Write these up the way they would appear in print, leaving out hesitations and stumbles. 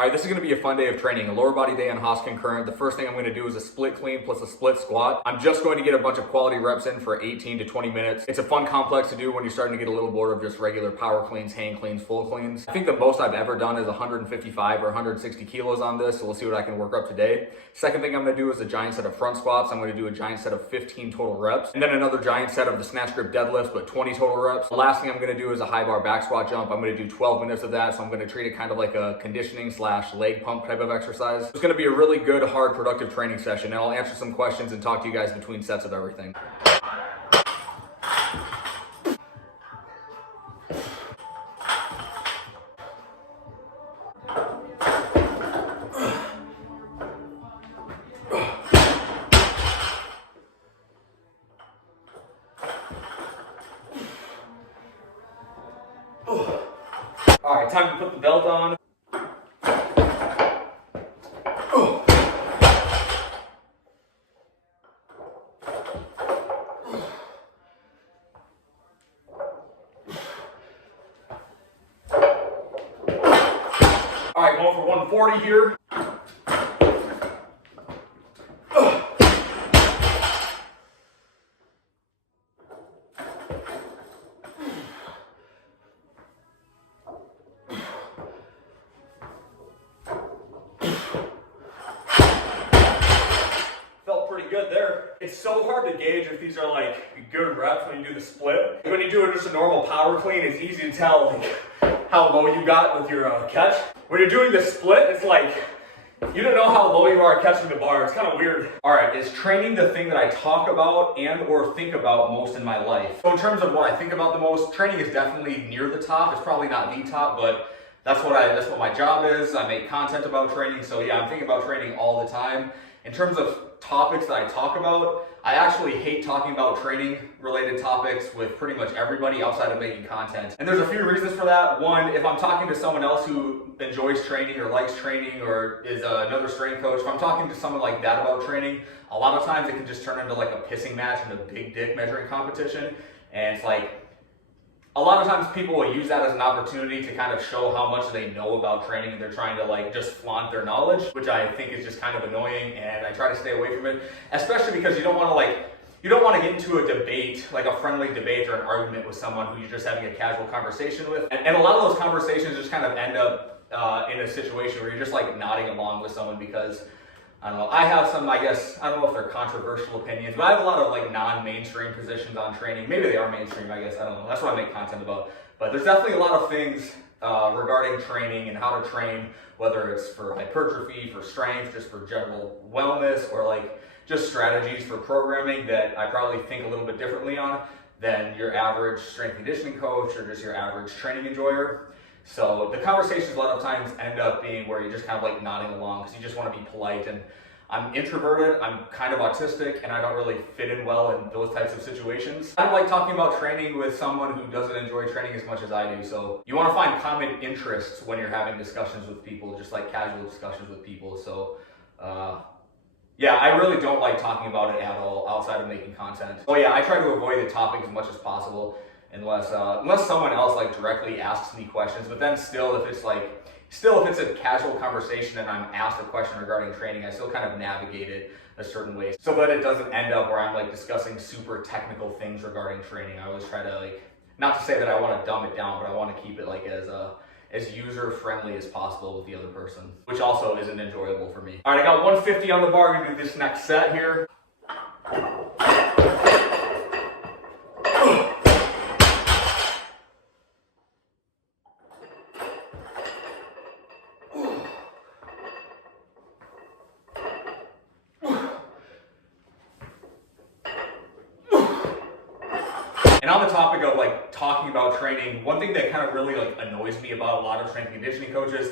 All right, this is gonna be a fun day of training, a lower body day on Haas concurrent. The first thing I'm gonna do is a split clean plus a split squat. I'm just going to get a bunch of quality reps in for 18 to 20 minutes. It's a fun complex to do when you're starting to get a little bored of just regular power cleans, hang cleans, full cleans. I think the most I've ever done is 155 or 160 kilos on this, so we'll see what I can work up today. Second thing I'm gonna do is a giant set of front squats. I'm gonna do a giant set of 15 total reps, and then another giant set of the snatch grip deadlifts, but 20 total reps. The last thing I'm gonna do is a high bar back squat jump. I'm gonna do 12 minutes of that, so I'm gonna treat it kind of like a conditioning slash leg pump type of exercise. It's gonna be a really good, hard, productive training session, and I'll answer some questions and talk to you guys between sets of everything. All right, time to put the belt on. All right, going for 140 here. Felt pretty good there. It's so hard to gauge if these are like good reps when you do the split. When you do just a normal power clean, it's easy to tell like how low you got with your catch. When you're doing the split, it's like you don't know how low you are catching the bar. It's kind of weird. All right, is training the thing that I talk about and or think about most in my life? So in terms of what I think about the most, training is definitely near the top. It's probably not the top, but that's what my job is. I make content about training, so yeah, I'm thinking about training all the time. In terms of topics that I talk about, I actually hate talking about training related topics with pretty much everybody outside of making content. And there's a few reasons for that. One, if I'm talking to someone else who enjoys training or likes training or is another strength coach, if I'm talking to someone like that about training, a lot of times it can just turn into like a pissing match and a big dick measuring competition. And it's like, a lot of times people will use that as an opportunity to kind of show how much they know about training, and they're trying to like just flaunt their knowledge, which I think is just kind of annoying, and I try to stay away from it, especially because you don't want to get into a debate, like a friendly debate or an argument with someone who you're just having a casual conversation with. And a lot of those conversations just kind of end up in a situation where you're just like nodding along with someone because, I don't know, I have some, I guess, I don't know if they're controversial opinions, but I have a lot of like non-mainstream positions on training. Maybe they are mainstream, I guess, I don't know. That's what I make content about. But there's definitely a lot of things regarding training and how to train, whether it's for hypertrophy, for strength, just for general wellness, or like just strategies for programming that I probably think a little bit differently on than your average strength conditioning coach or just your average training enjoyer. So the conversations a lot of times end up being where you're just kind of like nodding along because you just want to be polite. And I'm introverted, I'm kind of autistic, and I don't really fit in well in those types of situations. I don't like talking about training with someone who doesn't enjoy training as much as I do. So you want to find common interests when you're having discussions with people, just like casual discussions with people. So yeah, I really don't like talking about it at all outside of making content. So yeah, I try to avoid the topic as much as possible. Unless someone else like directly asks me questions, but then still if it's a casual conversation and I'm asked a question regarding training, I still kind of navigate it a certain way so that it doesn't end up where I'm like discussing super technical things regarding training. I always try to like, not to say that I want to dumb it down, but I want to keep it like as user friendly as possible with the other person, which also isn't enjoyable for me. All right, I got 150 on the bar. Gonna do this next set here. And on the topic of like talking about training, one thing that kind of really like annoys me about a lot of strength and conditioning coaches,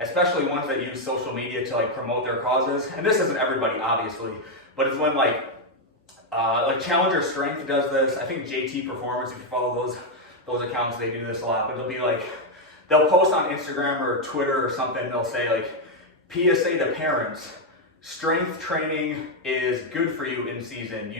especially ones that use social media to like promote their causes, and this isn't everybody obviously, but it's when like Challenger Strength does this. I think JT Performance, if you follow those accounts, they do this a lot, but it'll be like, they'll post on Instagram or Twitter or something, they'll say like, PSA to parents, strength training is good for you in season.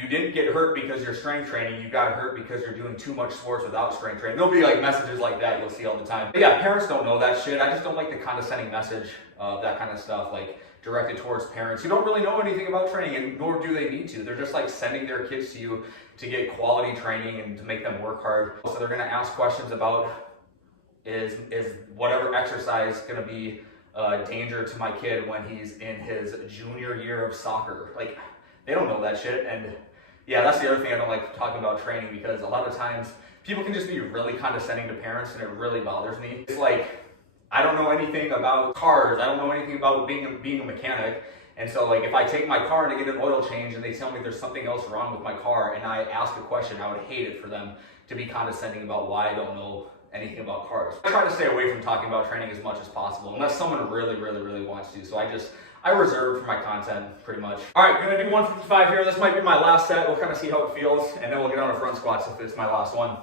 you didn't get hurt because you're strength training, you got hurt because you're doing too much sports without strength training. There'll be like messages like that you'll see all the time. But yeah, parents don't know that shit. I just don't like the condescending message of that kind of stuff, like directed towards parents who don't really know anything about training, and nor do they need to. They're just like sending their kids to you to get quality training and to make them work hard. So they're gonna ask questions about, is whatever exercise gonna be danger to my kid when he's in his junior year of soccer? Like, they don't know that shit. And yeah, that's the other thing I don't like talking about training, because a lot of times people can just be really condescending to parents, and it really bothers me. It's like, I don't know anything about cars, I don't know anything about being a mechanic, and so like if I take my car and I get an oil change and they tell me there's something else wrong with my car and I ask a question, I would hate it for them to be condescending about why I don't know anything about cars. I try to stay away from talking about training as much as possible, unless someone really wants to. So I reserve for my content pretty much. All right, gonna do 155 here. This might be my last set. We'll kind of see how it feels, and then we'll get on to front squats if it's my last one.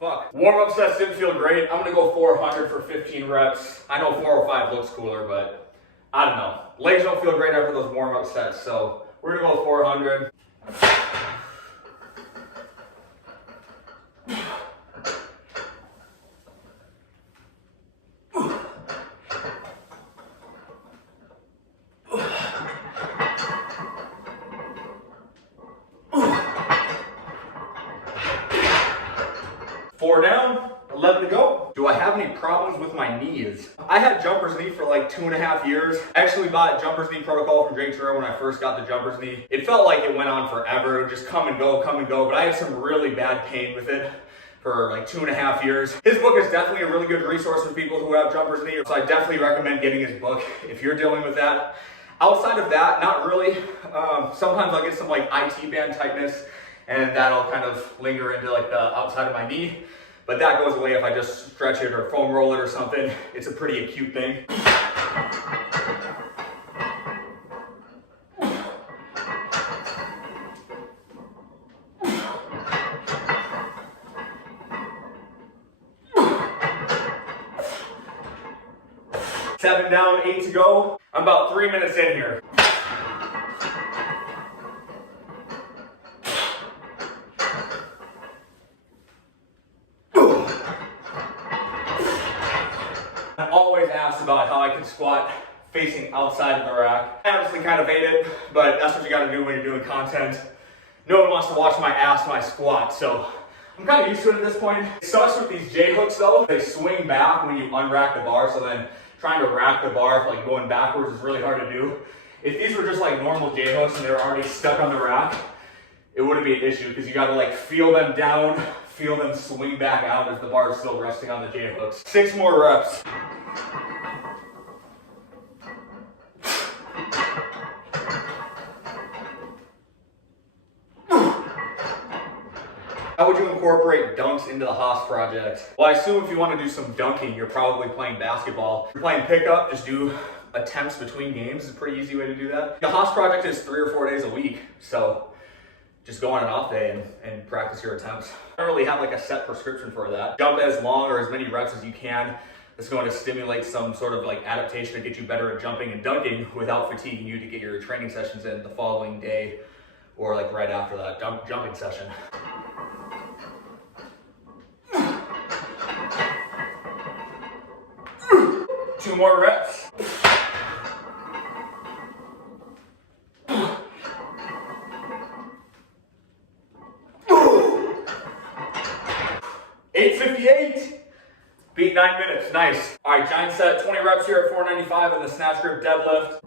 Fuck. Warm-up sets didn't feel great. I'm gonna go 400 for 15 reps. I know 405 looks cooler, but I don't know. Legs don't feel great after those warm-up sets, so we're gonna go 400. Four down, 11 to go. Do I have any problems with my knees? I had jumper's knee for like 2.5 years. I actually bought jumper's knee protocol from Jake Turner when I first got the jumper's knee. It felt like it went on forever. It would just come and go, but I had some really bad pain with it for like 2.5 years. His book is definitely a really good resource for people who have jumper's knee, so I definitely recommend getting his book if you're dealing with that. Outside of that, not really. Sometimes I'll get some like IT band tightness, and that'll kind of linger into like the outside of my knee. But that goes away if I just stretch it or foam roll it or something. It's a pretty acute thing. Seven down, 8 to go. I'm about 3 minutes in here. I'm always asked about how I can squat facing outside of the rack. I honestly kind of hate it, but that's what you gotta do when you're doing content. No one wants to watch my ass when I squat, so I'm kind of used to it at this point. It sucks with these J hooks though. They swing back when you unrack the bar, so then trying to rack the bar, like going backwards, is really hard to do. If these were just like normal J hooks and they were already stuck on the rack, it wouldn't be an issue, because you gotta like feel them down, feel them swing back out as the bar is still resting on the J hooks. 6 more reps. How would you incorporate dunks into the Haas project? Well, I assume if you want to do some dunking, you're probably playing basketball. If you're playing pickup, just do attempts between games. It's a pretty easy way to do that. The Haas project is 3 or 4 days a week, so just go on an off day and practice your attempts. I don't really have like a set prescription for that. Jump as long or as many reps as you can. It's going to stimulate some sort of like adaptation to get you better at jumping and dunking without fatiguing you to get your training sessions in the following day or like right after that jumping session. Two more reps. $8.58. Beat 9 minutes. Nice. All right, giant set. 20 reps here at 495 in the snatch grip deadlift.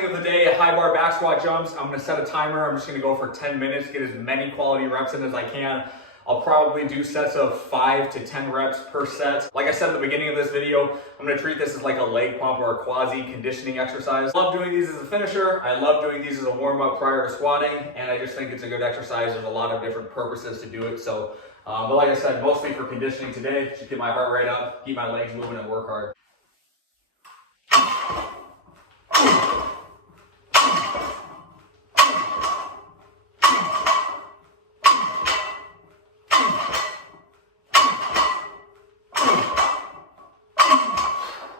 thing of the day, high bar back squat jumps. I'm gonna set a timer. I'm just gonna go for 10 minutes, get as many quality reps in as I can. I'll probably do sets of 5 to 10 reps per set. Like I said at the beginning of this video, I'm gonna treat this as like a leg pump or a quasi conditioning exercise. I love doing these as a finisher. I love doing these as a warm up prior to squatting, and I just think it's a good exercise. There's a lot of different purposes to do it. So, but like I said, mostly for conditioning today, just get my heart rate up, keep my legs moving and work hard.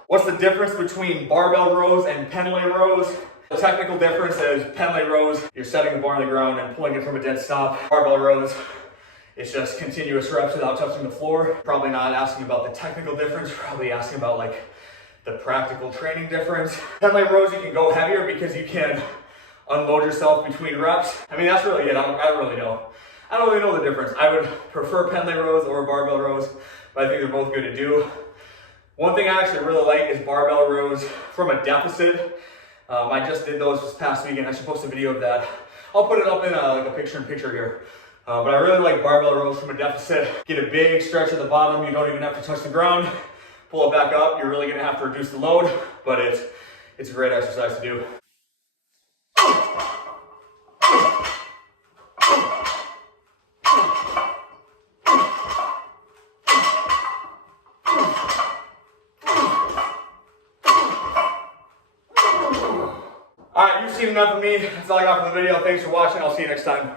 What's the difference between barbell rows and pendlay rows? The technical difference is pendlay rows, you're setting the bar on the ground and pulling it from a dead stop. Barbell rows, it's just continuous reps without touching the floor. Probably not asking about the technical difference, probably asking about like the practical training difference. Pendlay rows, you can go heavier because you can unload yourself between reps. I mean, that's really it. I don't really know. I don't really know the difference. I would prefer pendlay rows or barbell rows, but I think they're both good to do. One thing I actually really like is barbell rows from a deficit. I just did those this past weekend. I should post a video of that. I'll put it up in like a picture-in-picture here. But I really like barbell rows from a deficit. Get a big stretch at the bottom. You don't even have to touch the ground. Pull it back up. You're really gonna have to reduce the load, but it's a great exercise to do. All right, you've seen enough of me. That's all I got for the video. Thanks for watching. I'll see you next time.